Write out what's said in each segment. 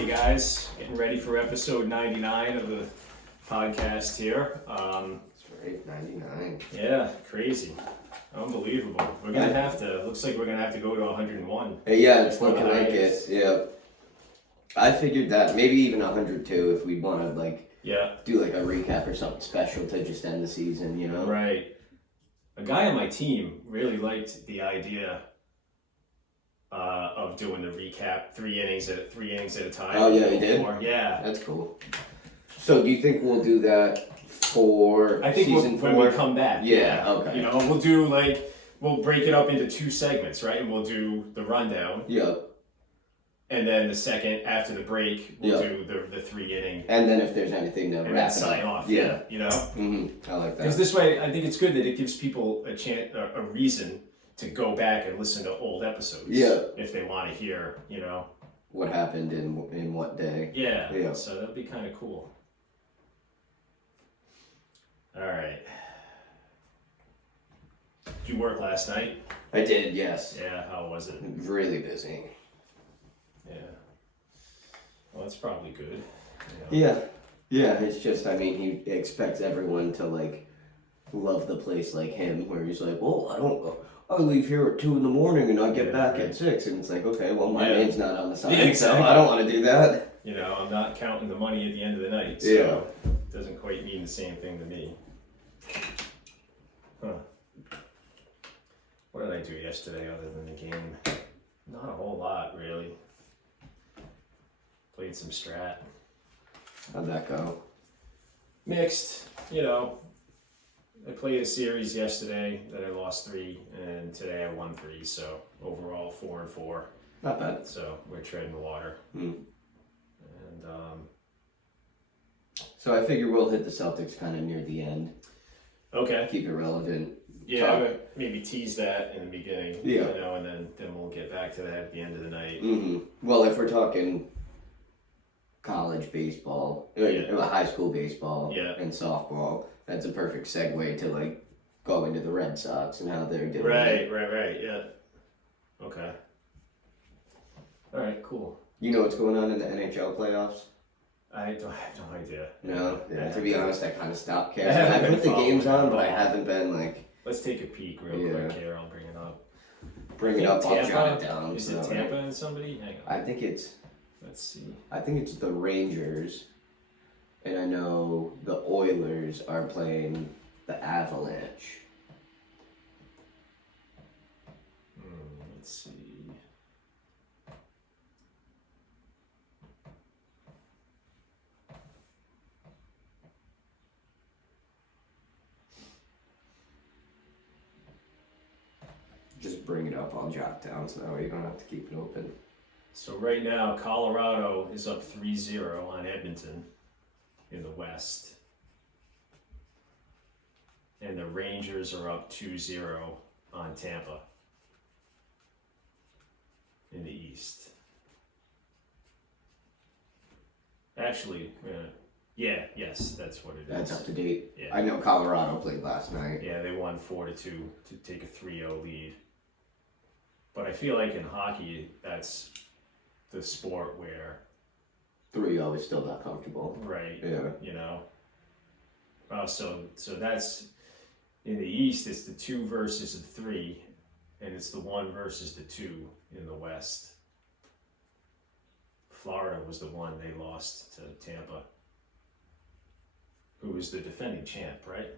Hey guys, getting ready for episode 99 of the podcast here. That's right, 99. Yeah, crazy. Unbelievable. We're gonna have to, looks like we're gonna have to go to 101. Yeah, it's looking Well, like it. Yeah. I figured that maybe even 102 if we want to Yeah, do a recap or something special to just end the season, you know? right. A guy on my team really liked the idea of doing the recap, three innings at a time. Oh, yeah, he did? Yeah. That's cool. So do you think we'll do that for I think season when 4? we come back. Yeah, okay. You know, we'll do we'll break it up into 2 segments, right? And we'll do the rundown. Yeah. And then the second after the break, we'll Yeah. do the 3 inning. And then if there's anything to And then wrap it sign up. off. Yeah. You know? Mm-hmm. I like Because that. this way, I think it's good that it gives people a reason to go back and listen to old episodes. Yeah. If they want to hear, you know. What happened in what day. Yeah. Yeah. So that'd be kind of cool. All right. Did you work last night? I did, yes. Yeah. How was it? Really busy. Yeah. Well, that's probably good. You know? Yeah. Yeah, it's just, he expects everyone to, love the place like him, where he's like, well, I leave here at 2 a.m. and I get back at 6, and it's like, okay, well, my name's not on the sign, Yeah, exactly. so I don't want to do that. You know, I'm not counting the money at the end of the night, so Yeah. it doesn't quite mean the same thing to me. Huh. What did I do yesterday other than the game? Not a whole lot, really. Played some Strat. How'd that go? Mixed, you know. I played a series yesterday that I lost 3, and today I won 3, so overall 4-4. Not bad. So we're treading water. Hmm. And So I figure we'll hit the Celtics kind of near the end. okay. Keep it relevant. Yeah, maybe tease that in the beginning, Yeah. you know, and then we'll get back to that at the end of the night. Mm-hmm. Well, if we're talking college baseball, or Yeah. high school baseball, Yeah. and softball, that's a perfect segue to go into the Red Sox and how they're doing. Right, yeah. Okay. All right, cool. You know what's going on in the NHL playoffs? I have no idea. No, I to be honest, I kind of stopped caring. I haven't I been put the games following on, but I at all. haven't been Let's take a peek real Yeah. quick here. I'll bring it up. bring it up. I'll Tampa? jot it down. Is it so- Tampa and somebody? Hang on. I think it's the Rangers, and I know the Oilers are playing the Avalanche. Let's see. Just bring it up. I'll jot down so that way you don't have to keep it open. So right now, Colorado is up 3-0 on Edmonton in the West. And the Rangers are up 2-0 on Tampa in the East. Actually, yes, that's what it is. That's up to date. Yeah. I know Colorado played last night. Yeah, they won 4-2 to take a 3-0 lead. But I feel like in hockey, that's the sport where 3-0 is still not comfortable. right, Yeah. you know. So that's in the East. It's the 2 versus the 3, and it's the 1 versus the 2 in the West. Florida was the one they lost to Tampa, who was the defending champ, right?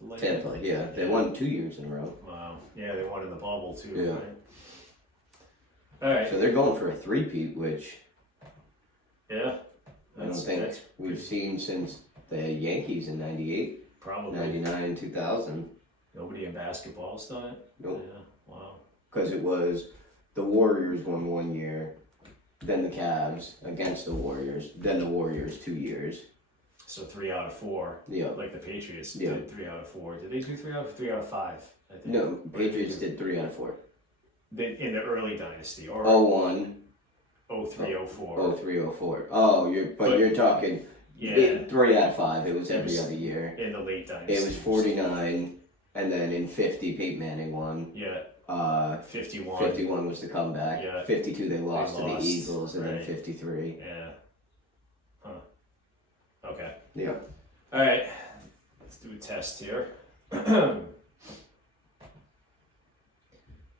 The Lightning. Tampa, yeah. They won 2 years in a row. Wow. Yeah, they won in the bubble too. Yeah. Right? All right. So they're going for a three-peat, which Yeah. I don't think that's we've seen since the Yankees in 98, probably 99, 2000. nobody in basketball's done it. Nope. Yeah. Wow. Because it was the Warriors won 1 year, then the Cavs against the Warriors, then the Warriors 2 years. So 3 out of 4. Yeah. Like the Patriots Yeah. did 3 out of 4. Did they do 3 out of 5? I think. No, Or did Patriots they do- did 3 out of 4. in the early dynasty or 01, 03, 04. 03, 04. Oh, you're talking Yeah. 3 out of 5. It was It every was- other year. In the late dynasty. It was 49, and then in 50, Peyton Manning won. Yeah. 51 was the comeback. Yeah. 52 they lost to the lost, Eagles, and then right. 53. Yeah. Yeah. All right, let's do a test here.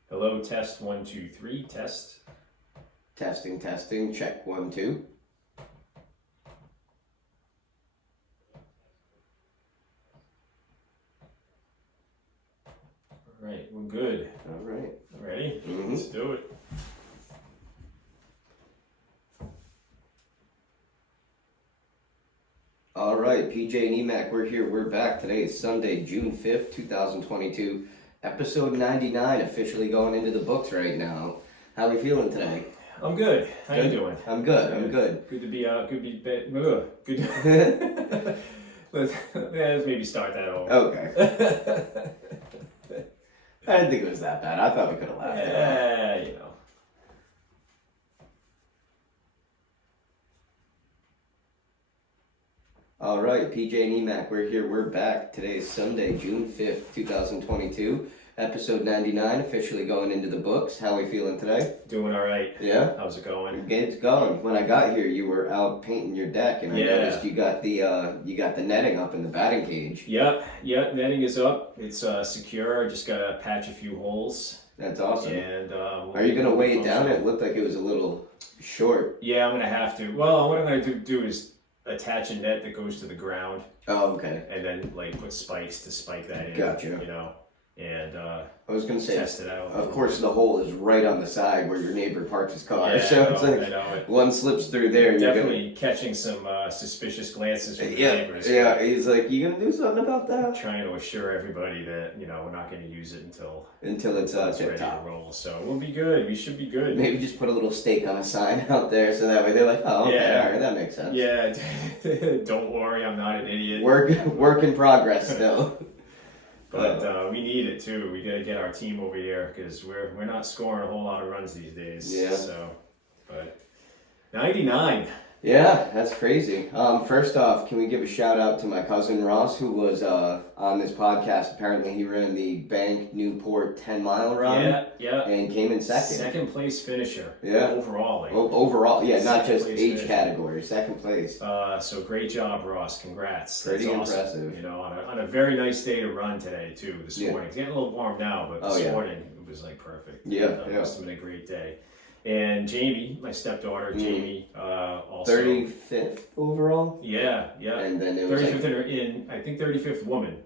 Hello, test 1, 2, 3. Test. Testing. Check 1, 2. All right, we're good. All right. Ready? Mhm. Let's do it. All right, PJ and EMAC, we're here. We're back. Today is Sunday, June 5th, 2022. Episode 99 officially going into the books right now. How are we feeling today? I'm good. How you doing? I'm good. Good to be out. Good to be good. Let's maybe start that over. Okay. I didn't think it was that bad. I thought we could have laughed it off. Yeah, you know. All right, PJ and EMAC, we're here. We're back. Today is Sunday, June 5th, 2022. Episode 99 officially going into the books. How are we feeling today? Doing all right. Yeah? How's it going? It's going. When I got here, you were out painting your deck, and I noticed you got the netting up in the batting cage. Yep. Netting is up. It's secure. I just gotta patch a few holes. That's awesome. And Are you gonna weigh it down? It looked like it was a little short. Yeah, I'm gonna have to. Well, what I'm gonna do is attach a net that goes to the ground, Oh, okay. and then like put spikes to spike that in. Gotcha. You know, and I was gonna say, test it out. of course, the hole is right on the side where your neighbor parks his car. Yeah, So it's I like know it. one slips through there, and Definitely catching some suspicious glances from the neighbors. Yeah. He's like, "You gonna do something about that?" Trying to assure everybody that we're not going to use it until Until it's ready tip to top. roll. So we'll be good. We should be good. Maybe just put a little stake on a sign out there, so that way they're like, "Oh, okay, Yeah. all right, that makes sense." Yeah. Don't worry, I'm not an idiot. Work in progress still. But we need it too. We got to get our team over here because we're not scoring a whole lot of runs these days. Yeah. So, but 99. Yeah, that's crazy. First off, can we give a shout out to my cousin Ross, who was on this podcast. Apparently, he ran the Bank Newport 10-mile run. Yeah. And came in second. Second place finisher. Yeah. Overall. Like, Overall, yeah, not Second just place age finisher. category, second place. So great job, Ross. Congrats. Pretty That's awesome. impressive. On a very nice day to run today too. This Yeah. morning. It's getting a little warm now, but Oh, this yeah. morning it was like perfect. Yeah, It yeah. must have been a great day. And Jamie, my stepdaughter, Jamie, also 35th overall? Yeah. And then it was 35th like, in I think 35th woman.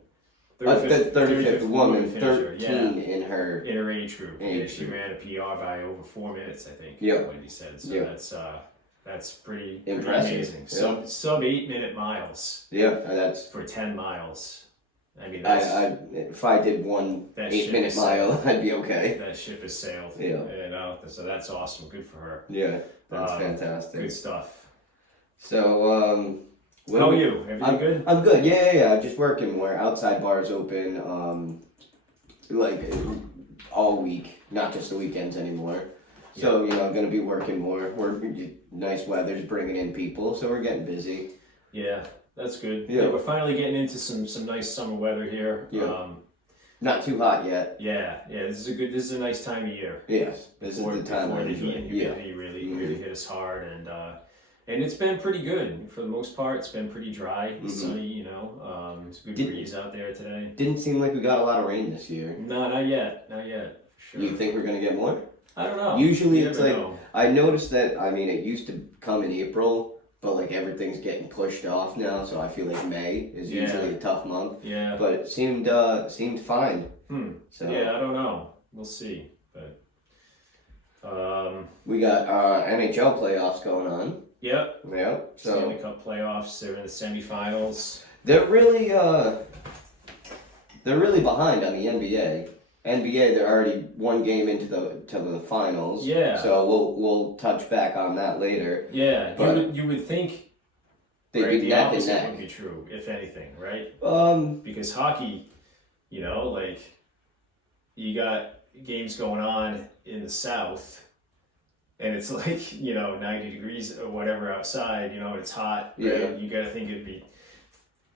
the 35th woman, finisher, 13 in her. in her age group. Age She group. ran a PR by over 4 minutes, I think. Yeah. What he said. So Yeah. that's pretty Impressive, amazing. yeah. Sub 8-minute miles Yeah, that's. for 10 miles. I mean, If I did one That 8-minute shit is- mile, I'd be okay. that ship has sailed. Yeah. And so that's awesome. Good for her. Yeah, that's Good fantastic. stuff. So, what How do are we- you? Everything good? I'm good. Yeah. Just working more. Outside bars open, like all week, not just the weekends anymore. So I'm gonna be working more. Nice weather's bringing in people, so we're getting busy. Yeah, that's good. Yeah. We're finally getting into some nice summer weather here. Yeah. Not too hot yet. Yeah. This is a nice time of year. Yes, this Before is the time. before I the heat enjoy. and Yeah. humidity really hit us hard, and it's been pretty good for the most part. It's been pretty dry, sunny. It's a good breeze out there today. Didn't seem like we got a lot of rain this year. No, not yet. For sure. You think we're gonna get more? I don't know. Usually You it's never like know. I noticed that. It used to come in April, but like everything's getting pushed off now. So I feel like May is Yeah. usually a tough month. Yeah. But it seemed fine. So Yeah, I don't know. We'll see. But we got NHL playoffs going on. yep. Yeah. Stanley So Cup playoffs. They're in the semifinals. they're really behind on the NBA. NBA, they're already one game into the finals. Yeah. So we'll touch back on that later. Yeah. But- you would think They'd right, be the neck and opposite neck. would be true, if anything, right? Because Because hockey, like you got games going on in the South, and it's like 90 degrees or whatever outside. It's hot. Right? Yeah. You got to think it'd be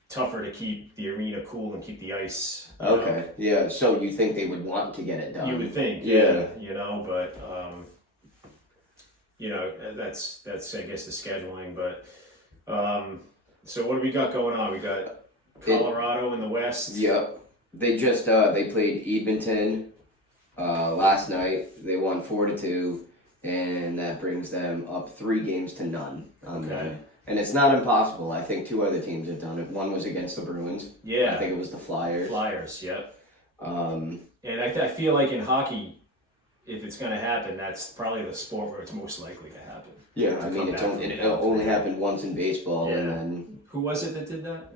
tougher to keep the arena cool and keep the ice. Okay. Yeah. So you think they would want to get it done? You would think, Yeah. but that's I guess the scheduling, but So what do we got going on? We got Colorado in the West. Yep. They just they played Edmonton last night. They won 4-2, and that brings them up 3-0 on Okay. them. And it's not impossible. I think 2 other teams have done it. One was against the Bruins. Yeah. I think it was the Flyers. Flyers. Yep. Um, And I feel like in hockey, if it's going to happen, that's probably the sport where it's most likely to happen. yeah, To I mean, come back from it down only 3. happened once in baseball, Yeah. and then Who was it that did that?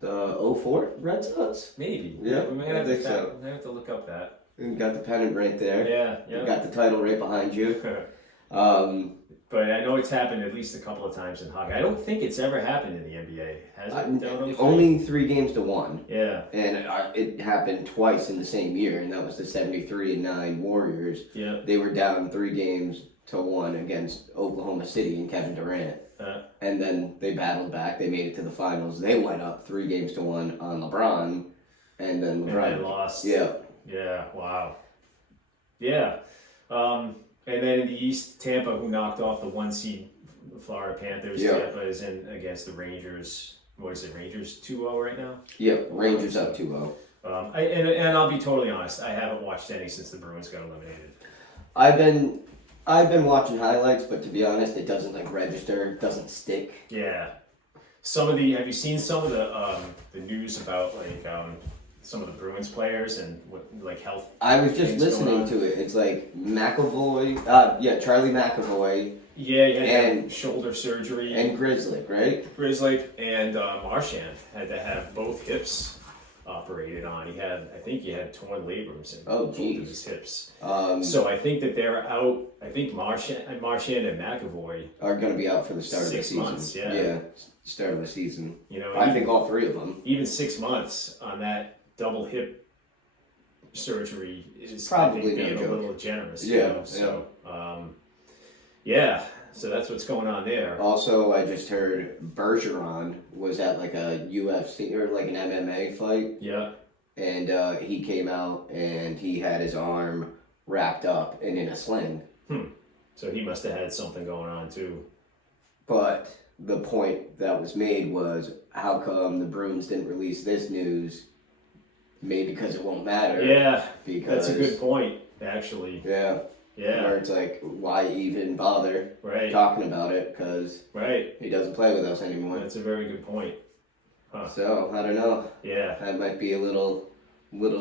the 04 Red Sox. Maybe. Yeah, we might I have think to so. We have to look up that. You got the pennant right there. Yeah. You Yeah. got the title right behind you. But I know it's happened at least a couple of times in hockey. I don't think it's ever happened in the NBA. Has it? Down 03? Only 3-1. Yeah. And it happened twice in the same year, and that was the 73-9 Warriors. Yeah. They were down 3-1 against Oklahoma City and Kevin Durant. And then they battled back. They made it to the finals. They went up 3-1 on LeBron, and then LeBron And they lost. Yeah. Yeah. Wow. Yeah. And then in the East, Tampa, who knocked off the 1 seed Florida Panthers. Yeah. Tampa is in against the Rangers. What is it? Rangers 2-0 right now. Yep. Rangers up 2-0. And I'll be totally honest. I haven't watched any since the Bruins got eliminated. I've been watching highlights, but to be honest, it doesn't register. It doesn't stick. Yeah. Have you seen some of the news about some of the Bruins players and what health? I was just things listening going on? to it. It's like McAvoy, Charlie McAvoy Yeah, And- shoulder surgery. and Grizzly, right? Grizzly and Marchand had to have both hips operated on. I think he had torn labrums in Oh, both geez. of his hips. So So I think that they're out. I think Marchand and McAvoy. are going to be out for the start of the 6 season. months, yeah. Start of the season. You know, I think all 3 of them. even 6 months on that double hip surgery is Probably I think, no being joke. a little generous. Yeah, So, yeah. So that's what's going on there. Also, I just heard Bergeron was at a UFC or an MMA fight, Yeah. and he came out and he had his arm wrapped up and in a sling. So he must have had something going on too. But the point that was made was, how come the Bruins didn't release this news? Maybe because it won't matter. Yeah. Because That's a good point, actually. Yeah. Yeah. Where it's like, why even bother Right. talking about it? Because Right. he doesn't play with us anymore. That's a very good point. So I don't know. Yeah. That might be a little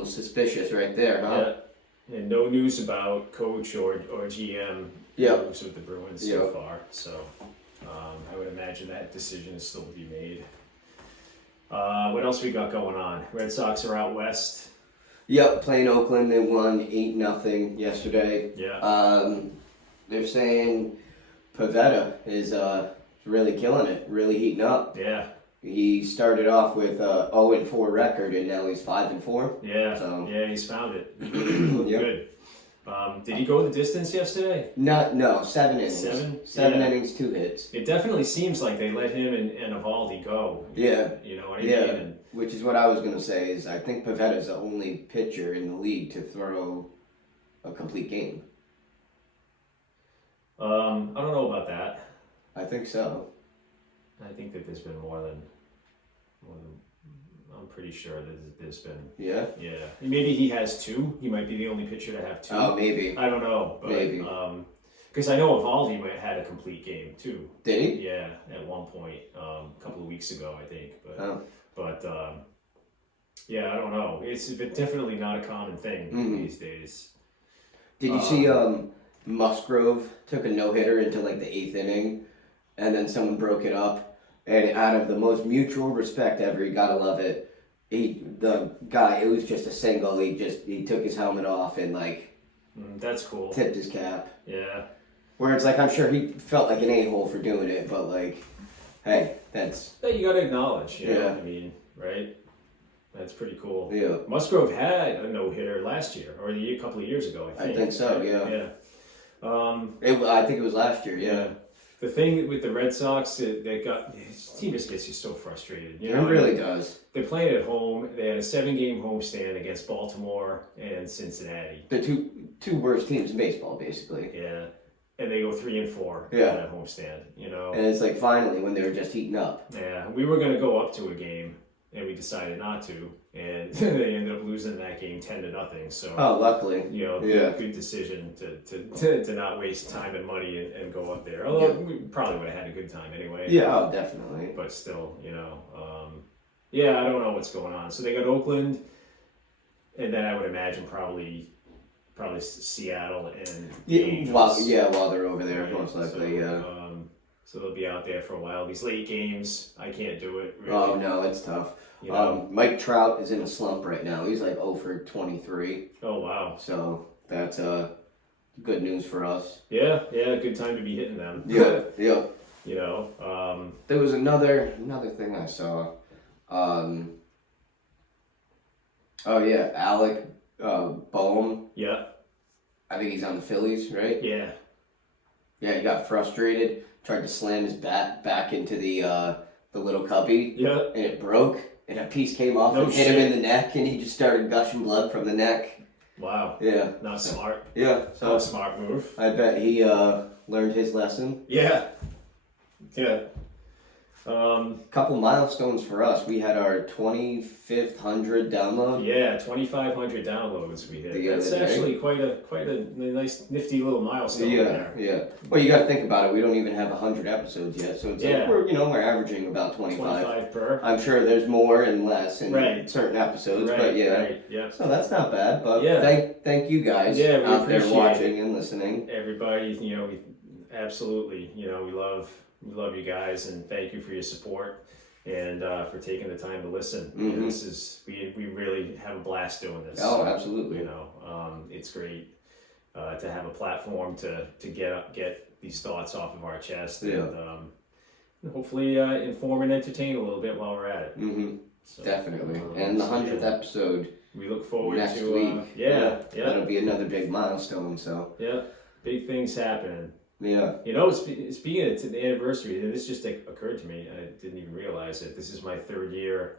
suspicious right there, huh? Yeah. And no news about coach or GM Yep. moves with the Bruins so Yep. far. So I would imagine that decision is still to be made. What else we got going on? Red Sox are out west. Yep, playing Oakland, they won 8-0 yesterday. Yeah. They're saying Pivetta is really killing it, really heating up. Yeah. He started off with a 0-4 record, and now he's 5-4. Yeah. So- Yeah, he's found it. Yep. Good. Did he go the distance yesterday? No, 7 innings. 7? 7 Yeah. innings, 2 hits. It definitely seems like they let him and Evaldi go. Yeah. You know what I mean? Yeah. And Which is what I was going to say, is I think Pivetta's the only pitcher in the league to throw a complete game. I don't know about that. I think so. I think that there's been more than I'm pretty sure that there's been. Yeah? Yeah. Maybe he has 2. He might be the only pitcher to have 2. Oh, maybe. I don't know. But, Maybe. Because I know Evaldi might had a complete game too. Did he? Yeah, at one point, a couple of weeks ago, I think. Oh. But yeah, I don't know. It's definitely not a common thing these days. Did you see Musgrove took a no-hitter into the 8th inning, and then someone broke it up, and out of the most mutual respect ever, you gotta love it, the guy, it was just a single, he took his helmet off and That's cool. tipped his cap. Yeah. Where it's I'm sure he felt like an a-hole for doing it, but hey, that's, That you got to acknowledge. You know? Yeah. I mean, right? That's pretty cool. yeah. Musgrove had a no hitter last year, or a couple of years ago. I think. I think so, yeah. Yeah. I think it was last year, yeah. The thing with the Red Sox, they got this team just gets you so frustrated. You It know, really does. They're playing at home. They had a 7-game homestand against Baltimore and Cincinnati. The two worst teams in baseball, basically. Yeah, and they they go 3-4 Yeah. on that homestand. You know, And it's like finally when they were just heating up. yeah, we were gonna go up to a game, and we decided not to, and they ended up losing that game 10-0. So. Oh, luckily. You know, Yeah. good decision to not waste time and money and go up there. Although we probably would have had a good time anyway. Yeah, oh, definitely. But still, you know, yeah, I don't know what's going on. So they got Oakland, and then I would imagine probably Seattle and the Angels. While they're over there, Right? most likely, So, yeah. So they'll be out there for a while. These late games, I can't do it. Really. Oh no, it's tough. You know? Mike Trout is in a slump right now. He's like 0 for 23. Oh wow. So that's good news for us. Yeah, good time to be hitting them. Yeah, yeah. You know, There was another thing I saw. Oh yeah, Alec Boehm. yeah, I think he's on the Phillies, right? yeah. Yeah, he got frustrated, tried to slam his bat back into the little cubby, Yeah. and it broke, and a piece came off No and hit him shit. in the neck, and he just started gushing blood from the neck. Wow. Yeah, Not smart. yeah. Not So a smart move. I bet he learned his lesson. Yeah. Yeah. Couple milestones for us. We had our 2500 download. Yeah, 2,500 downloads we hit. The That's other day. actually quite a nice nifty little milestone Yeah, there. yeah. Well, you got to think about it. We don't even have 100 episodes yet, so it's Yeah. like we're averaging about 25. 25 per. I'm sure there's more and less in Right. certain episodes, Right, but yeah. right, yeah. So that's not bad. But Yeah. thank you guys Yeah, we out there appreciate watching and listening. Everybody, you know, we absolutely, you know, we love you guys, and thank you for your support and for taking the time to listen. You know, Mhm. this is we really have a blast doing this. Oh, absolutely. You know, it's great to have a platform to get these thoughts off of our chest, Yeah. and hopefully inform and entertain a little bit while we're at it. Mm-hmm. So, Definitely. And the 100th yeah, episode we look forward next to week. yeah, That'll be another big milestone. So big things happening. yeah. You know, speaking of the anniversary, this just occurred to me. I didn't even realize it. This is my 3rd year.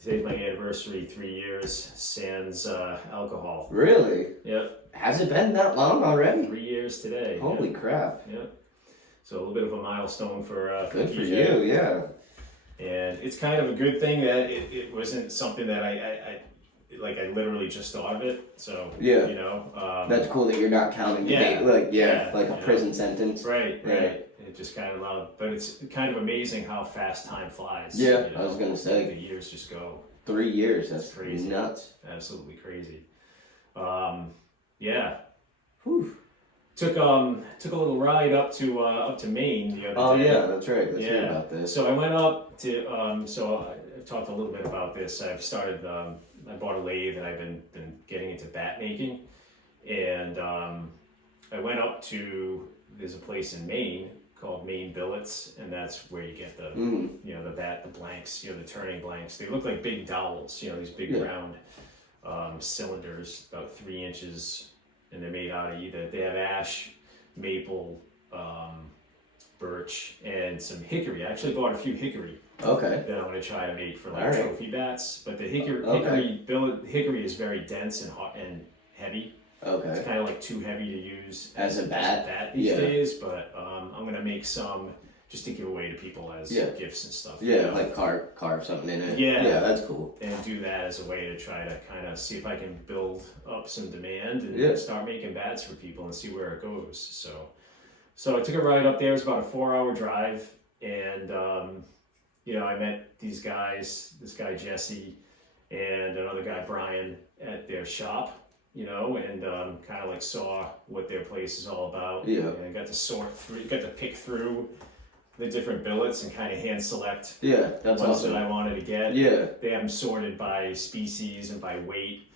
Today's my anniversary, 3 years sans alcohol. Really? Yeah, Has it been that long already? 3 years today. Holy crap. Yeah. So a little bit of a milestone for Good for PJ. you, yeah. And it's kind of a good thing that it wasn't something that I literally just thought of it. So, Yeah. you know. That's cool that you're not counting the Yeah. date. Like, Yeah. like a Yeah. prison sentence. Right, Yeah. right. It just kind of but it's kind of amazing how fast time flies. Yeah, you know? I was gonna say. The years just go 3 years. That's Crazy. nuts. absolutely crazy. Yeah. Whew. Took a little ride up to Maine the other Oh day. yeah, that's right. Let's hear Yeah. about this. So I went up to so I talked a little bit about this. I've started I bought a lathe and I've been getting into bat making, and I went up to there's a place in Maine called Maine Billets, and that's where you get the you know the blanks, you know, the turning blanks. They look like big dowels, you know, these big Yeah. round cylinders about 3 inches, and they're made out of they have ash, maple, birch, and some hickory. I actually bought a few hickory Okay. that I'm going to try to make for like All right. trophy bats. But the hickory, Okay. hickory is very dense and hot and heavy. It's Okay. kind of like too heavy to use As a bat? these Yeah. days. But I'm going to make some just to give away to people as Yeah. gifts and stuff. you Yeah, know, like carve something in it. Yeah. Yeah, that's cool. and do that as a way to try to kind of see if I can build up some demand and Yeah. start making bats for people and see where it goes. So I took a ride up there. It was about a 4-hour drive, and you know, I met these guys, this guy Jesse and another guy Brian at their shop, you know, and kind of like saw what their place is all about. Yeah. And got to pick through the different billets and kind of hand select Yeah, that's ones awesome. that I wanted to get. Yeah. They have them sorted by species and by weight,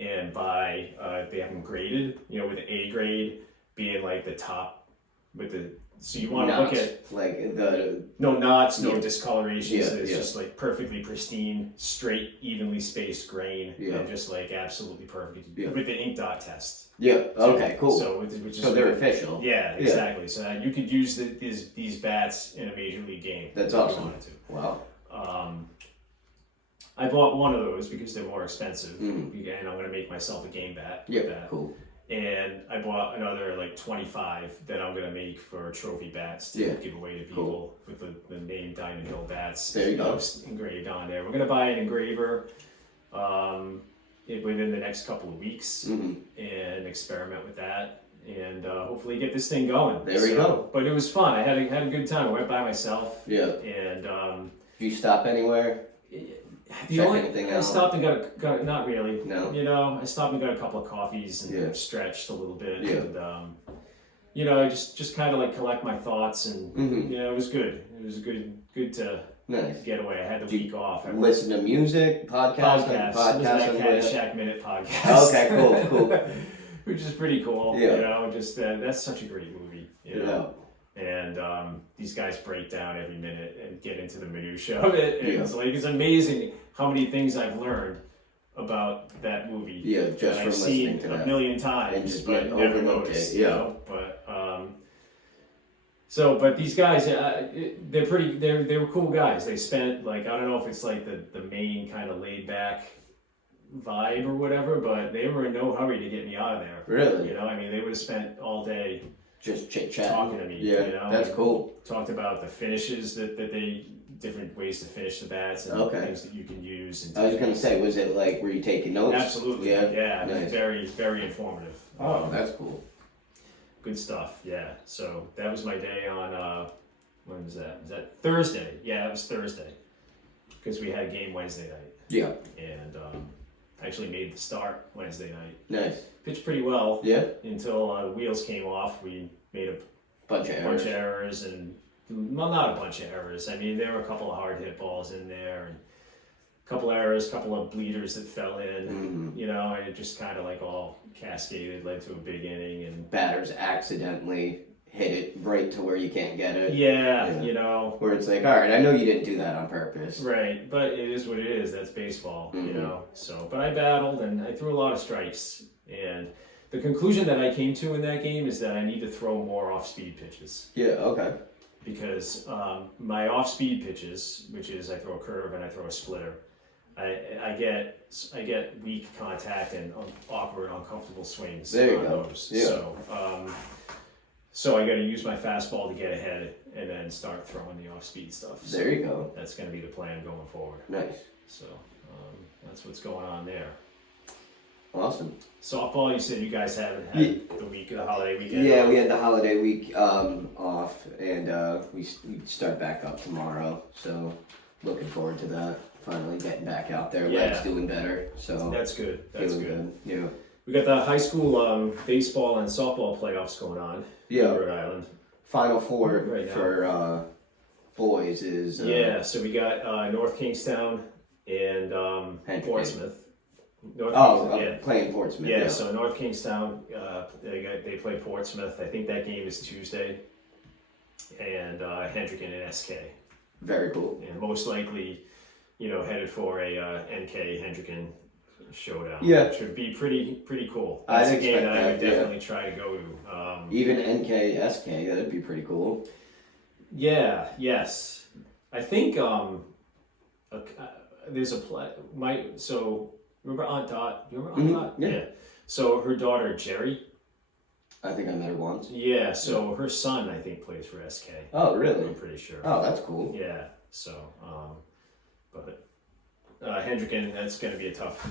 and by they have them graded. You know, with the A grade being like the top, with the so you want to look Knots, at like the no knots, no Yeah. discolorations. Yeah, It's yeah. just like perfectly pristine, straight, evenly spaced grain, Yeah. and just like absolutely perfect Yeah. with the ink dot test. yeah. Okay, cool. So which is So they're official. yeah, Yeah. exactly. So you could use these bats in a major league game. That's if awesome. You wanted to. Wow. I bought one of those because they're more expensive, Mhm. and I'm going to make myself a game bat. with Yeah. that. Cool. and I bought another like 25 that I'm gonna make for trophy bats to Yeah. give away to people with the name Diamond Hill Bats There you go. engraved on there. We're gonna buy an engraver within the next couple of weeks and experiment with that. And hopefully get this thing going. There we go. But it was fun. I had a good time. I went by myself. Yeah. And Did you stop anywhere? Check anything I out? stopped and got not really. No? You know, I stopped and got a couple of coffees and Yeah. stretched a little bit. Yeah. And you know, I just kind of like collect my thoughts and you know, it was good. It was good to Nice. get away. I had the Do you week off. I Listen to music, podcast. podcast It was that on the- Caddyshack Minute podcast. Okay, cool. Which is pretty cool. Yeah. You know, just that's such a great movie. You know? Yeah. And these guys break down every minute and get into the minutia of it. And Yeah. it's amazing how many things I've learned about that movie. Yeah, that just I've from seen listening to a that. million times, And just but get never overlooked noticed. it, You yeah. know? But these guys, they were cool guys. They spent like, I don't know if it's like the main kind of laid back vibe or whatever, but they were in no hurry to get me out of there. Really? You know, I mean, they would have spent all day Just chit chat. talking to me. Yeah, you know, that's cool. Talked about the finishes that they different ways to finish the bats and Okay. things that you can use. And I was gonna say, was it like, were you taking notes? absolutely, Yeah. yeah, Nice. very very informative. Oh, that's cool. Good stuff. Yeah. So that was my day on when was that? Was that Thursday? Yeah, it was Thursday because we had a game Wednesday night Yeah. and actually made the start Wednesday night. Nice. Pitched pretty well Yeah. until the wheels came off. We made a Bunch of bunch errors. of errors and well, not a bunch of errors. I mean, there were a couple of hard hit balls in there and a couple errors, a couple of bleeders that fell in. You know, and it just kind of like all cascaded, led to a big inning and Batters accidentally hit it right to where you can't get it. yeah, you know, Where it's like, all right, I know you didn't do that on purpose. right. But it is what it is. That's baseball, you know. So, but I battled and I threw a lot of strikes. And the conclusion that I came to in that game is that I need to throw more off-speed pitches. Yeah. Okay. Because my off-speed pitches, which is I throw a curve and I throw a splitter, I get weak contact and awkward, uncomfortable swings There you on go. those. Yeah. So I got to use my fastball to get ahead and then start throwing the off-speed stuff. So There you go. that's going to be the plan going forward. Nice. So that's what's going on there. Awesome. Softball, you said you guys haven't had the week of the holiday weekend. Yeah, we had the holiday week off, and we start back up tomorrow. So looking forward to that. Finally getting back out there. Yeah. Leg's doing better. So That's good. That's feeling good. Yeah. We got the high school baseball and softball playoffs going on Yeah. in Rhode Island. Final four Right now. for boys is Yeah, so we got North Kingstown and Hank Portsmouth. North Oh, Kingstown, playing Portsmouth. yeah. So North Kingstown, they play Portsmouth. I think that game is Tuesday, and Hendricken and SK, Very cool. and most likely, you know, headed for a NK Hendricken showdown. Yeah. which would be pretty cool. I'd That's a game expect that I would that, yeah. definitely try to go to. Even NKSK, that'd be pretty cool. Yeah. Yes. I think there's a play. So remember Aunt Dot? You remember Aunt Dot? Yeah. So her daughter Jerry. I think I met her once. Yeah. So her son, I think, plays for SK. Oh, really? I'm pretty sure. Oh, that's cool. Yeah. So, but Hendricken, that's going to be a tough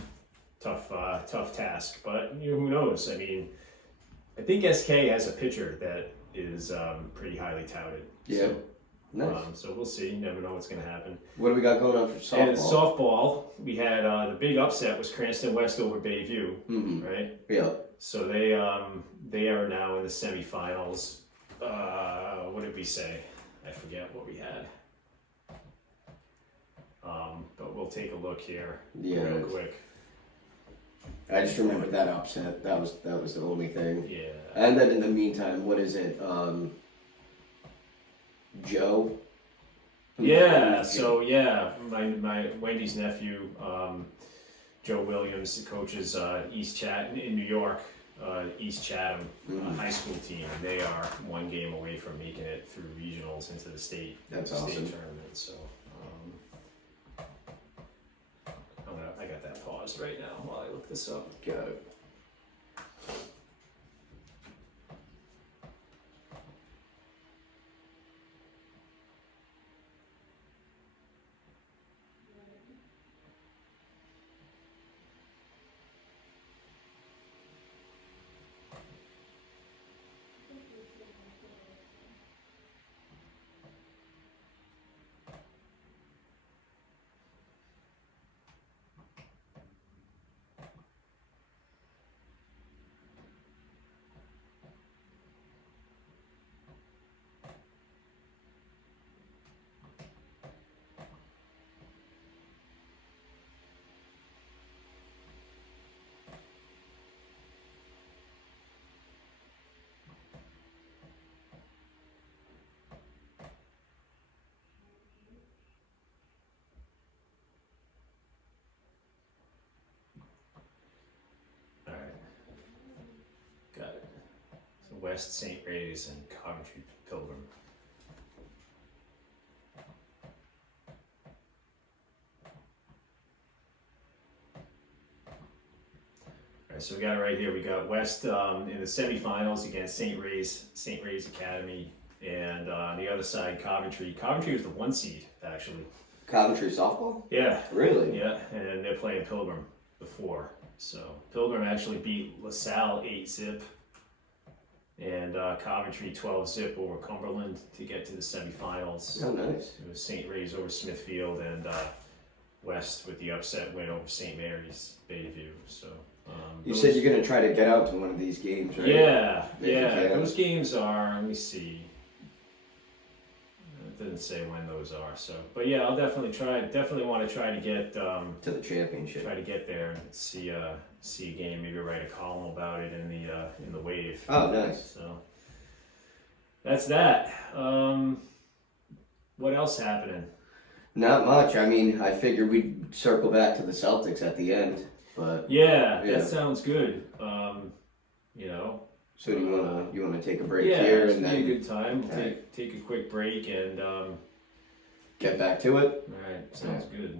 task. But you know, who knows? I mean, I think SK has a pitcher that is pretty highly touted. Yeah. So, Nice. so we'll see. You never know what's going to happen. What do we got going on for softball? And in softball, we had the big upset was Cranston West over Bayview, right? Yeah. So they are now in the semifinals. What did we say? I forget what we had. But we'll take a look here Yeah. real quick. I just remember that upset. That was the only thing. Yeah. And then in the meantime, what is it? Joe. Yeah. So yeah, my Wendy's nephew, Joe Williams, coaches East Chatham in New York. East Chatham high school team. They are one game away from making it through regionals into the state That's state awesome. tournament. So I got that paused right now while I look this up. Got it. West St. Ray's and Coventry Pilgrim. Alright, so we got it right here. We got West in the semifinals against St. Ray's Academy, and on the other side, Coventry. Coventry was the 1 seed, actually. Coventry softball? Yeah. Really? Yeah, and they're playing Pilgrim before. So Pilgrim actually beat LaSalle 8-zip, and Coventry 12-zip over Cumberland to get to the semifinals. Oh, nice. It was St. Ray's over Smithfield, and West with the upset win over St. Mary's Bayview. So you said you're gonna try to get out to one of these games, right? Yeah, If you yeah. can. Those games are. Let me see. It didn't say when those are. So, but yeah, I'll definitely try. Definitely want to try to get To the championship. try to get there and see a game. Maybe write a column about it in the Wave. Oh, nice. So that's that. What else happening? Not much. I mean, I figured we'd circle back to the Celtics at the end, but Yeah, Yeah. that sounds good. You know. so do you wanna take a break Yeah, here it's and be a then good time. We'll Alright. take a quick break and. get back to it? All right, sounds good.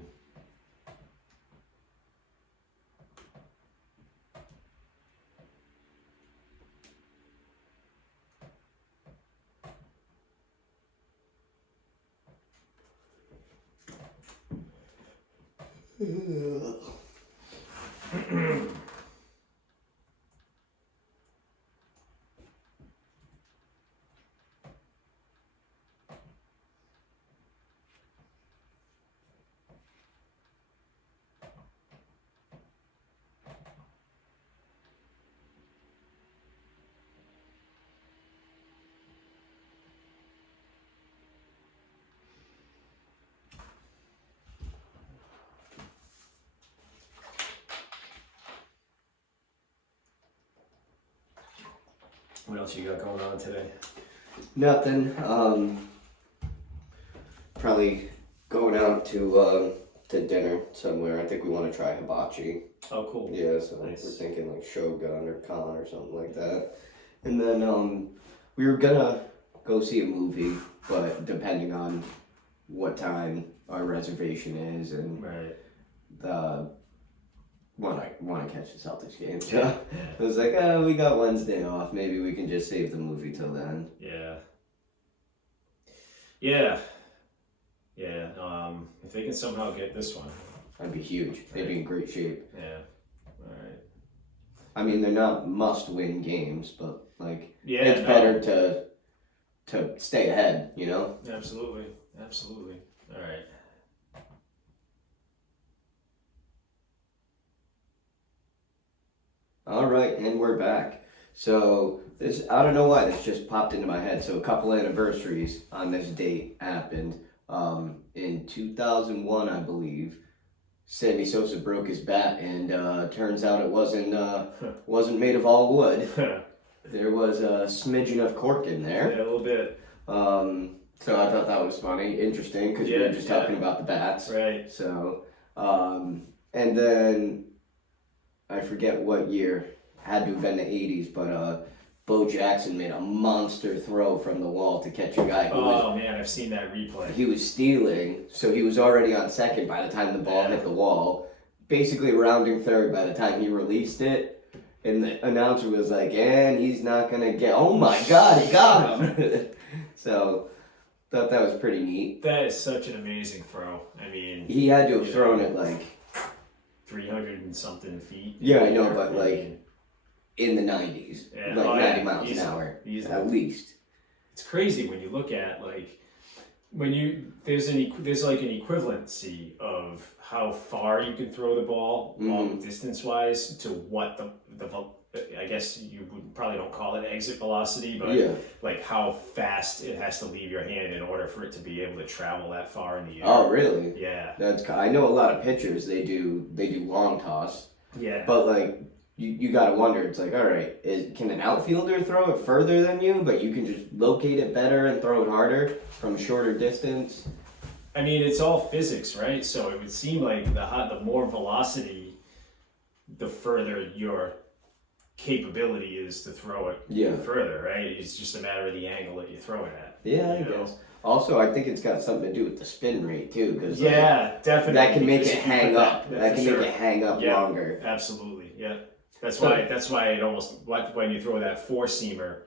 What else you got going on today? Nothing. Probably going out to dinner somewhere. I think we want to try hibachi. Oh, cool. Yeah, so Nice. we're thinking like Shogun or Khan or something like that. And then we were gonna go see a movie, but depending on what time our reservation is and Right. the want to catch the Celtics game. So Yeah. I was like, we got Wednesday off. Maybe we can just save the movie till then. Yeah. Yeah. Yeah. If they can somehow get this one. That'd be huge. They'd be in great shape. Yeah. All right. I mean, they're not must-win games, but like Yeah. it's no, better to stay ahead. You know. Absolutely. Absolutely. All right. All right, and we're back. So this, I don't know why this just popped into my head. So a couple anniversaries on this date happened. In 2001, I believe, Sammy Sosa broke his bat, and turns out it wasn't made of all wood. There was a smidgen of cork in Yeah, there. a little bit. So I thought that was funny, interesting, because we were Yeah, just yeah. talking about the bats. Right. So, and then I forget what year, had to have been the 80s, but Bo Jackson made a monster throw from the wall to catch a guy who was, Oh man, I've seen that replay. he was stealing, so he was already on second by the time the ball Yeah. hit the wall, basically rounding third by the time he released it. And the announcer was like, and he's not gonna get, oh my god, he got him! So, thought that was pretty neat. That is such an amazing throw. I mean, He had to have Yeah. thrown it like 300 and something feet. Yeah, I know, but, I like, mean, in the 90s, Yeah, like oh, 90 yeah, miles an easily, hour, easily. at least. it's crazy when you look at like when you there's like an equivalency of how far you can throw the ball long distance wise to what the I guess you would probably don't call it exit velocity, but Yeah. like how fast it has to leave your hand in order for it to be able to travel that far in the air. Oh, really? Yeah, I know a lot of pitchers. They do long toss, yeah. but like you gotta wonder. It's like, all right, can an outfielder throw it further than you, but you can just locate it better and throw it harder from a shorter distance? I mean, it's all physics, right? So it would seem like the more velocity, the further your capability is to throw it further, right? It's just a matter of the angle that you throw it at. Yeah, I guess. Also, I think it's got something to do with the spin rate too, because definitely that can make it hang up. That can make it hang up longer. Absolutely, yeah. That's why it almost, when you throw that four seamer,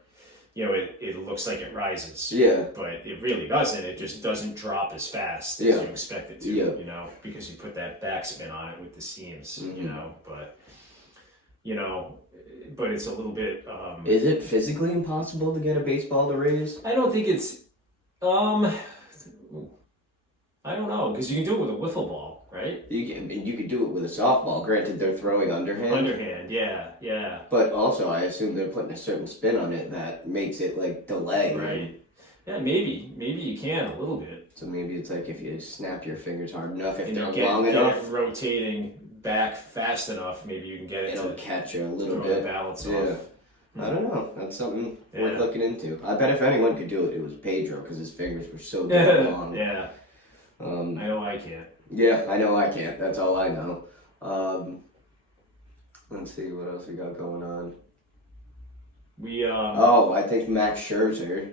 it looks like it rises. Yeah. But it really doesn't. It just doesn't drop as fast as you expect it to. Because you put that backspin on it with the seams. But it's a little bit. Is it physically impossible to get a baseball to raise? I don't think it's. I don't know, because you can do it with a wiffle ball, right? You could do it with a softball. Granted, they're throwing underhand. Underhand, yeah. But also, I assume they're putting a certain spin on it that makes it like delay. Right. Yeah, maybe you can a little bit. So maybe it's like if you snap your fingers hard enough, if they're long enough, get it rotating back fast enough, maybe you can get it. It'll catch you a little bit. Balance off. I don't know. That's something worth looking into. I bet if anyone could do it, it was Pedro, because his fingers were so long. Yeah. I know I can't. Yeah, I know I can't. That's all I know. Let's see what else we got going on. I think Max Scherzer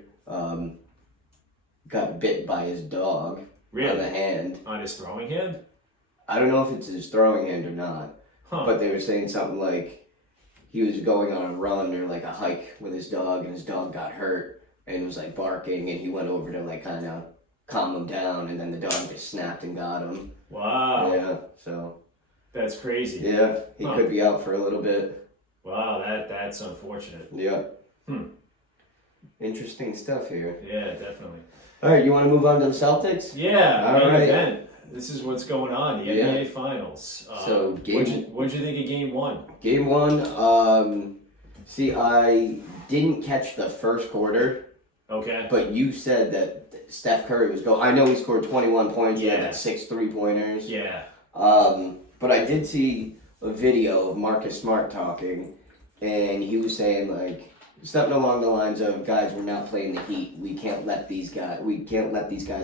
got bit by his dog on the hand. On his throwing hand? I don't know if it's his throwing hand or not, but they were saying something like he was going on a run or like a hike with his dog, and his dog got hurt and was like barking, and he went over to like kind of calm him down, and then the dog just snapped and got him. Wow. Yeah, so. That's crazy. Yeah, he could be out for a little bit. Wow, that's unfortunate. Yeah. Interesting stuff here. Yeah, definitely. All right, you want to move on to the Celtics? Yeah, main event. This is what's going on, the NBA Finals. So, what'd you think of Game 1? Game 1, see, I didn't catch the first quarter. Okay. But you said that Steph Curry was going. I know he scored 21 points. He had like 6 3-pointers. Yeah. But I did see a video of Marcus Smart talking, and he was saying like something along the lines of, "Guys, we're not playing the Heat. We can't let these guys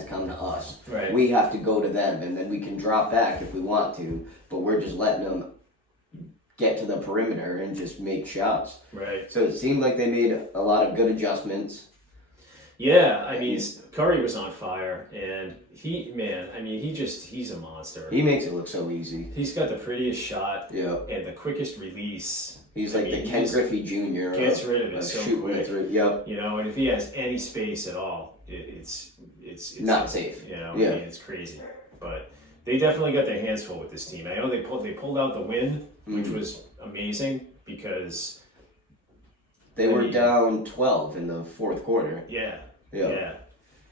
come to us. Right. We have to go to them, and then we can drop back if we want to. But we're just letting them get to the perimeter and just make shots." Right. So it seemed like they made a lot of good adjustments. Yeah, I mean, Curry was on fire, and he's a monster. He makes it look so easy. He's got the prettiest shot, yeah, and the quickest release. He's like the Ken Griffey Jr. Gets rid of it so quick. Yep. And if he has any space at all, it's not safe. I mean, it's crazy. But they definitely got their hands full with this team. I know they pulled out the win, which was amazing because they were down 12 in the fourth quarter. Yeah.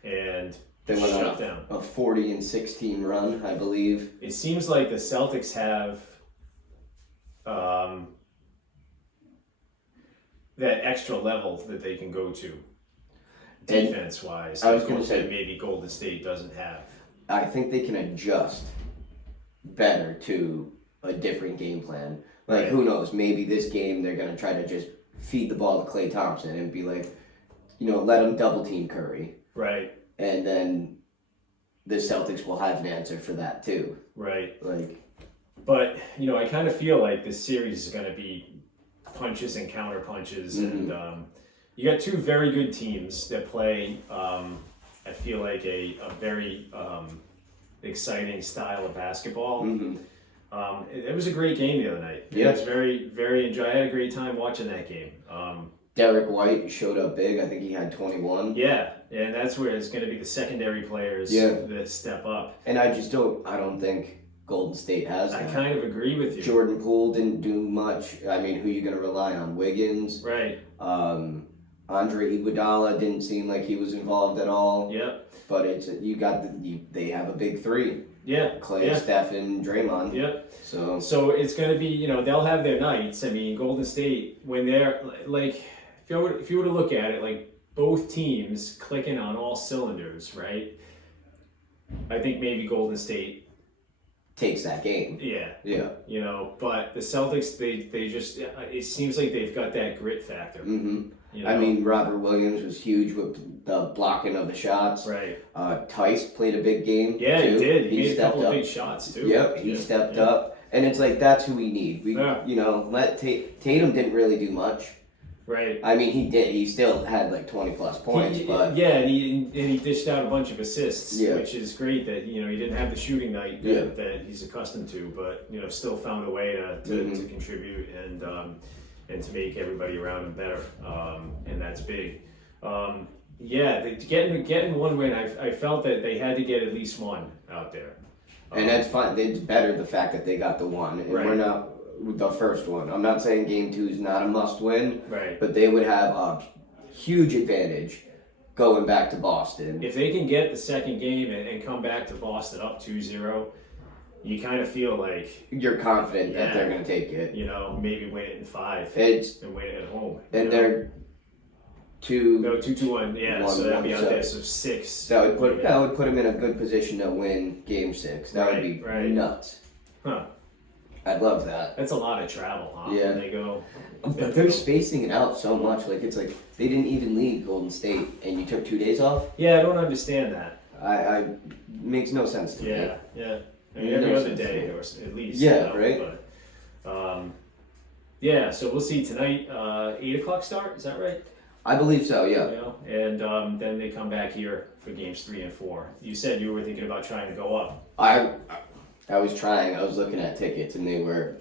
And they went on a 40-16 run, I believe. It seems like the Celtics have that extra level that they can go to defense-wise. I was going to say maybe Golden State doesn't have. I think they can adjust better to a different game plan. Like, who knows? Maybe this game they're going to try to just feed the ball to Klay Thompson and be like, let him double team Curry. Right. And then the Celtics will have an answer for that too. Right. But I kind of feel like this series is going to be punches and counter punches, and you got two very good teams that play. I feel like a very exciting style of basketball. It was a great game the other night. Yeah. It was very, very enjoyable. I had a great time watching that game. Derek White showed up big. I think he had 21. Yeah, and that's where it's going to be the secondary players that step up. And I don't think Golden State has that. I kind of agree with you. Jordan Poole didn't do much. I mean, who are you going to rely on? Wiggins? Right. Andre Iguodala didn't seem like he was involved at all. Yep. But they have a big three. Yeah. Klay, Steph, and Draymond. Yep. So it's going to be, they'll have their nights. I mean, Golden State, when they're like, if you were to look at it, like both teams clicking on all cylinders, right? I think maybe Golden State takes that game. Yeah. But the Celtics, they just, it seems like they've got that grit factor. I mean, Robert Williams was huge with the blocking of the shots. Right. Tice played a big game. Yeah, too. he did. He made a couple of big shots too. Yep, he stepped up. And it's like, that's who we need. We, Yeah. you know, Tatum didn't really do much. Right. I mean, he did. He still had like 20 plus points, but Yeah, and he dished out a bunch of assists, Yeah. which is great. That he didn't have the shooting night that, Yeah. that he's accustomed to, but still found a way to Mhm. contribute and to make everybody around him better, and that's big. Getting one win, I felt that they had to get at least one out there. and that's fine. It's better the fact that they got the one, and Right. we're not the first one. I'm not saying game 2 is not a must win, Right. but they would have a huge advantage going back to Boston. If they can get the second game and come back to Boston up 2-0, you kind of feel like You're confident that Yeah. they're going to take it. maybe win it in 5 It's and win it at home. and they're two. No, 2-1, yeah, so that'd be out there, so 6. That would put them in a good position to win Game 6. That would be Right. nuts. Huh. I'd love that. That's a lot of travel, huh? Yeah. When they go. But they're spacing it out so much. Like it's like they didn't even leave Golden State, and you took 2 days off. Yeah, I don't understand that. I makes no sense to me. Yeah. I mean, Yeah, every no other sense. day, or at least. Yeah, right. But, yeah, so we'll see tonight. 8 o'clock start. Is that right? I believe so. Yeah. And then they come back here for games 3 and 4. You said you were thinking about trying to go up. I was trying. I was looking at tickets, and they were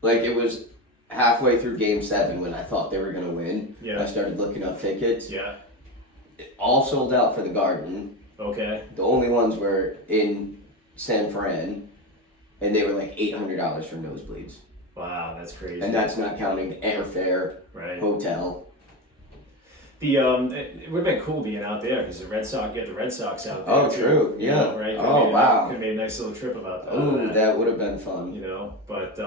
like it was halfway through Game 7 when I thought they were gonna win. Yeah. I started looking up tickets. Yeah. All sold out for the Garden. Okay. The only ones were in San Fran, and they were like $800 for nosebleeds, Wow, that's crazy. and that's not counting airfare, right. hotel. It would have been cool being out there because the Red Sox out there. Oh, too, true. Yeah. Right. Oh, wow. Could have made a nice little trip about that. Ooh, that would have been fun. But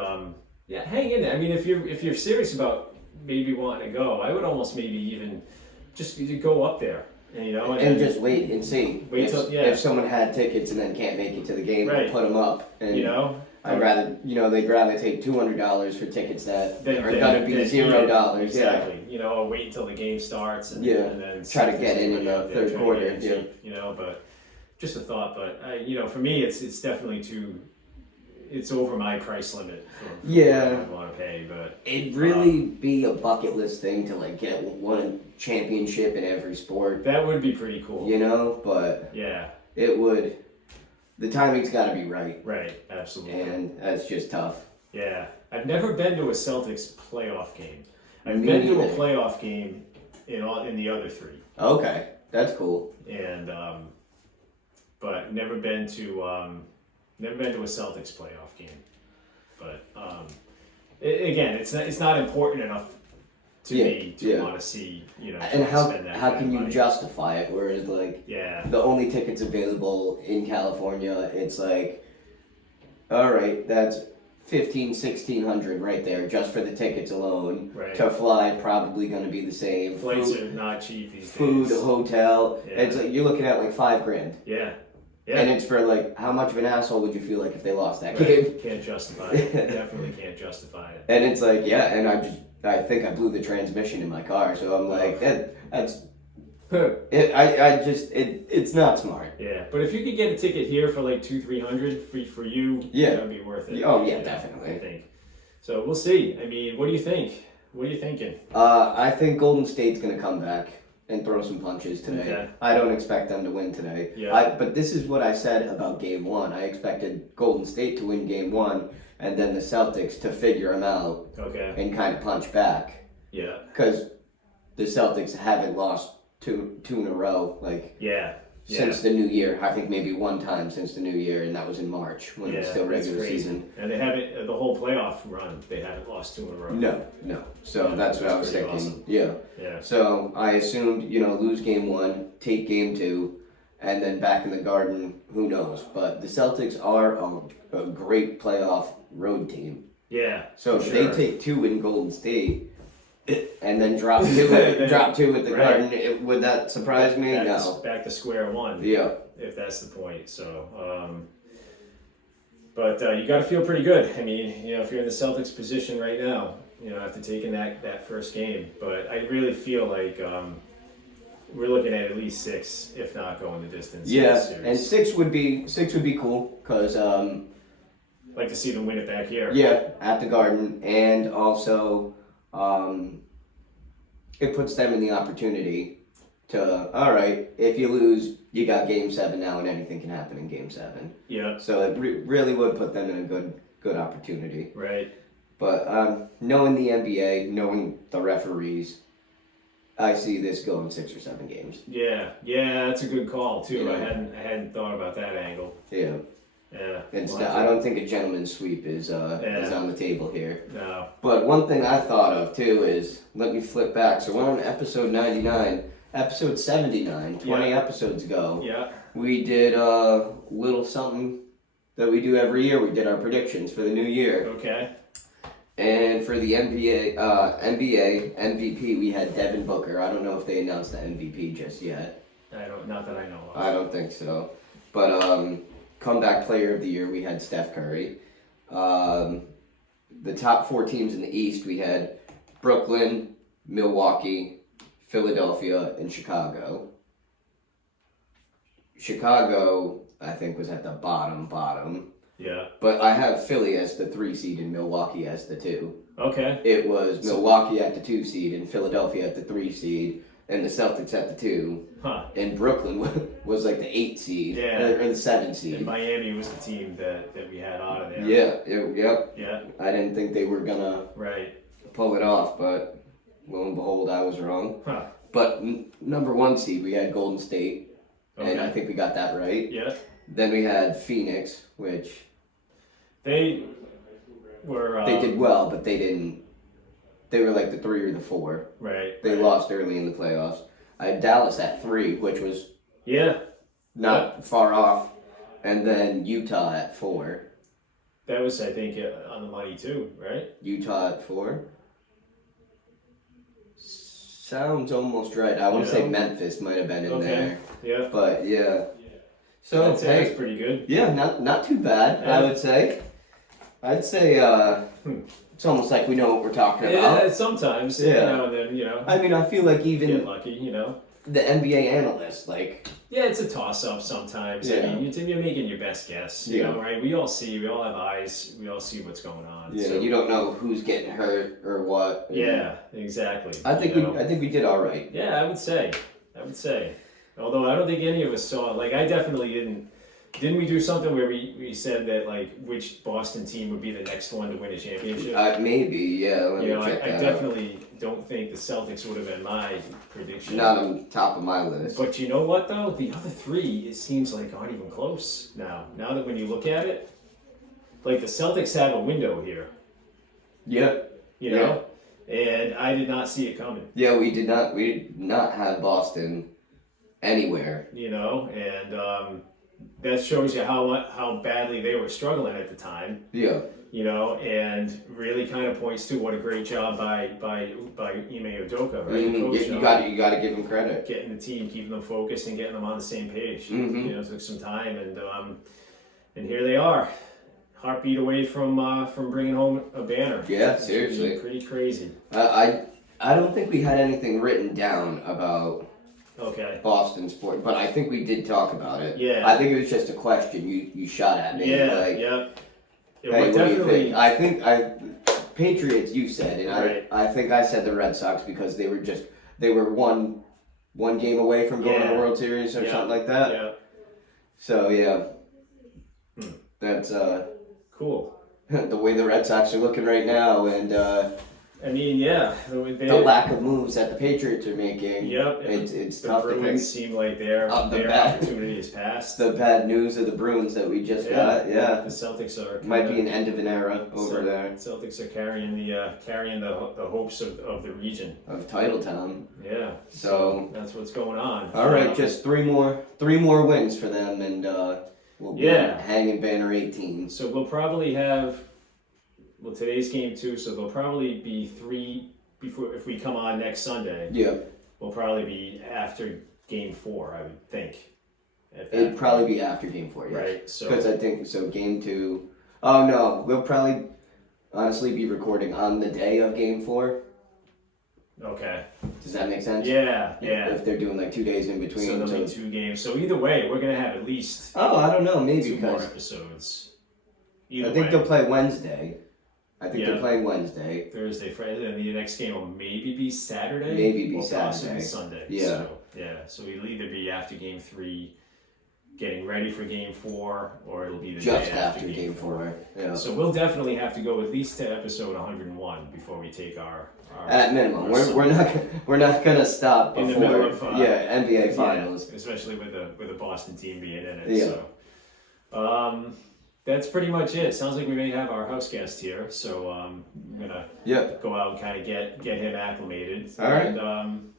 yeah, hang in there. I mean, if you're serious about maybe wanting to go, I would almost maybe even just go up there, and And just wait and see. Wait if, till- yeah. if someone had tickets and then can't make it to the game, Right. we'll put them up. And I'd rather, they'd rather take $200 for tickets that are gonna be $0. Exactly. Or wait until the game starts and, Yeah. and then Try to see if get there's in anybody the out there third trying to quarter, get in cheap, but just a thought. But for me, it's definitely it's over my price limit for Yeah. what I want to pay. But It'd really be a bucket list thing to like get one championship in every sport, that would be pretty cool. but Yeah. it would. The timing's got to be right, Right. Absolutely. and that's just tough. Yeah. I've never been to a Celtics playoff game. I've Me been to a neither. playoff game in the other 3. Okay, that's cool. And but never been to a Celtics playoff game. But again, it's not important enough to me to want to see And spend that how kind can of you money. justify it? Whereas like Yeah, the only tickets available in California, it's like, all right, that's 1,500-1,600 right there just for the tickets alone. Right. To fly, probably going to be the same. flights Food, are not cheap these food, days. hotel. Yeah. It's like you're looking at like $5,000, Yeah, and it's for like how much of an asshole would you feel like if they lost that right. game? Can't justify it. Definitely can't justify it. And it's like and I think I blew the transmission in my car, so I'm like that's. It's not smart. Yeah, but if you could get a ticket here for like 200-300 for you, Yeah. that'd be worth it. Oh, yeah, definitely. I think. So we'll see. I mean, what do you think? What are you thinking? I think Golden State's gonna come back and throw some punches today. Okay. I don't expect them to win today. Yeah. But this is what I said about Game 1. I expected Golden State to win Game 1 and then the Celtics to figure them out Okay. and kind of punch back. Yeah. Because the Celtics haven't lost two in a row, like Yeah. since the new year. I think maybe one time since the new year, and that was in March when it was still that's regular crazy. season. And they haven't the whole playoff run. They haven't lost 2 in a row. No. So Yeah, that's what I that's was pretty thinking. awesome. Yeah. Yeah. So I assumed, lose Game 1, take Game 2, and then back in the Garden, who knows? But the Celtics are a great playoff road team. Yeah. So for if sure. they take 2 in Golden State and then drop 2 at the Right. Garden, would that surprise me? No. Back to square one. Yeah. If that's the point. So, but you got to feel pretty good. I mean, if you're in the Celtics position right now, after taking that first game. But I really feel like we're looking at least 6, if not going the distance. in Yeah, this and series. 6 would be cool because Like to see them win it back here. Yeah, at the Garden, and also it puts them in the opportunity to, all right, if you lose, you got Game 7 now, and anything can happen in Game 7. Yeah. So it really would put them in a good opportunity. Right. But knowing the NBA, knowing the referees, I see this going 6 or 7 games. Yeah. Yeah, that's a good call too. Yeah. I hadn't thought about that angle. Yeah. Yeah. I don't think a gentleman's sweep is on the table here. No. But one thing I thought of too is, let me flip back. So we're on episode 99, episode 79, 20 episodes ago. Yeah. We did a little something that we do every year. We did our predictions for the new year. Okay. And for the NBA MVP, we had Devin Booker. I don't know if they announced the MVP just yet. Not that I know of. I don't think so. But comeback player of the year, we had Steph Curry. The top 4 teams in the East, we had Brooklyn, Milwaukee, Philadelphia, and Chicago. Chicago, I think, was at the bottom. Yeah. But I have Philly as the 3 seed and Milwaukee as the 2. Okay. It was Milwaukee at the 2 seed and Philadelphia at the 3 seed and the Celtics at the 2. Huh. And Brooklyn was like the 8 seed or the 7 seed. And Miami was the team that we had out of there. Yep. Yeah. I didn't think they were gonna pull it off, but lo and behold, I was wrong. Huh. But number 1 seed, we had Golden State, and I think we got that right. Yeah. Then we had Phoenix, which they were. They did well, but they didn't. They were like the 3 or the 4. Right. They lost early in the playoffs. I had Dallas at 3, which was not far off, and then Utah at 4. That was, I think, on the money too, right? Utah at 4. Sounds almost right. I want to say Memphis might have been in there. Yeah. But yeah. So that's pretty good. Yeah, not too bad. I would say. I'd say it's almost like we know what we're talking about. Yeah, sometimes. Yeah. Now and then, I mean, I feel like even get lucky, the NBA analysts, like. Yeah, it's a toss-up sometimes. Yeah. I mean, you're making your best guess, you know, right? We all have eyes. We all see what's going on. Yeah, so. you don't know who's getting hurt or what. Yeah, exactly. I think we did all right. Yeah, I would say. Although I don't think any of us saw it. Like, I definitely didn't. Didn't we do something where we said that, like, which Boston team would be the next one to win a championship? Maybe, yeah. Let me check I definitely don't think the Celtics would have been my prediction. Not on top of my list. But you know what, though? The other 3, it seems like aren't even close now. Now that when you look at it, like, the Celtics have a window here. Yeah. You know? And I did not see it coming. Yeah, we did not have Boston anywhere. You know, and that shows you how badly they were struggling at the time. Yeah. You know, and really kind of points to what a great job by Ime Udoka, right? You got to give him credit. Getting the team, keeping them focused, and getting them on the same page. Mm-hmm. You know, it took some time, and here they are, heartbeat away from bringing home a banner. Yeah, seriously. Pretty crazy. I don't think we had anything written down about Boston sport, but I think we did talk about it. Yeah. I think it was just a question you shot at me. Yeah. Hey, what do you think? I think Patriots. You said, and I think I said the Red Sox because they were one game away from going to the World Series or something like that. Yeah. So that's cool. The way the Red Sox are looking right now, and I mean, the lack of moves that the Patriots are making. Yep. It's the tough to Bruins think. seem like their opportunity is past. The bad news of the Bruins that we just got. Yeah. The Celtics are might be an end of an era over there. Celtics are carrying the hopes of the region of Titletown. Yeah. So that's what's going on. All right, just three more wins for them, and we'll be hanging banner 18. So we'll probably have. Well, today's game 2, so there'll probably be 3 before if we come on next Sunday. Yeah. We'll probably be after game 4, I would think. It'd probably be after game 4, yes. Right. So because I think game 2. Oh no, we'll probably honestly be recording on the day of game 4. Okay. Does that make sense? Yeah. If they're doing like 2 days in between. So there'll be 2 games. So either way, we're gonna have at least. Oh, I don't know. Maybe 2 more episodes. Either I think way, they'll play Wednesday. I think Yeah. they're playing Wednesday. Thursday, Friday, and the next game will maybe be Saturday. Maybe be or possibly Saturday. Sunday. Yeah. So, so it'll either be after game 3, getting ready for game 4, or it'll be the Just day after game game 4. Yeah. So we'll definitely have to go at least to episode 101 before we take our At minimum, our we're not gonna stop in before the middle of NBA finals. especially with the Boston team being in it. Yeah. So, that's pretty much it. Sounds like we may have our house guest here, so I'm gonna Yep. go out and kind of get him acclimated. All right. And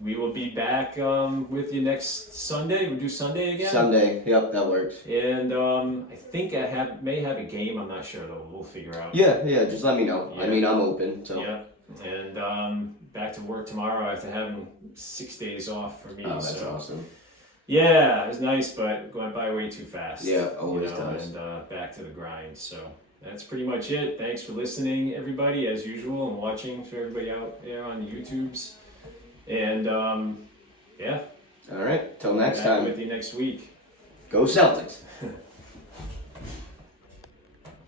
we will be back with you next Sunday. We'll do Sunday again. Sunday. Yep, that works. And I think I may have a game. I'm not sure though. We'll figure out. Yeah. Just let me know. I Yeah. mean, I'm open. So. Yeah. And back to work tomorrow after having 6 days off for me. Oh, that's so. awesome. Yeah, it was nice, but going by way too fast. Yeah, always does. And back to the grind. So that's pretty much it. Thanks for listening, everybody, as usual, and watching for everybody out there on the YouTubes. And All right. Till next back time. with you next week. Go Celtics.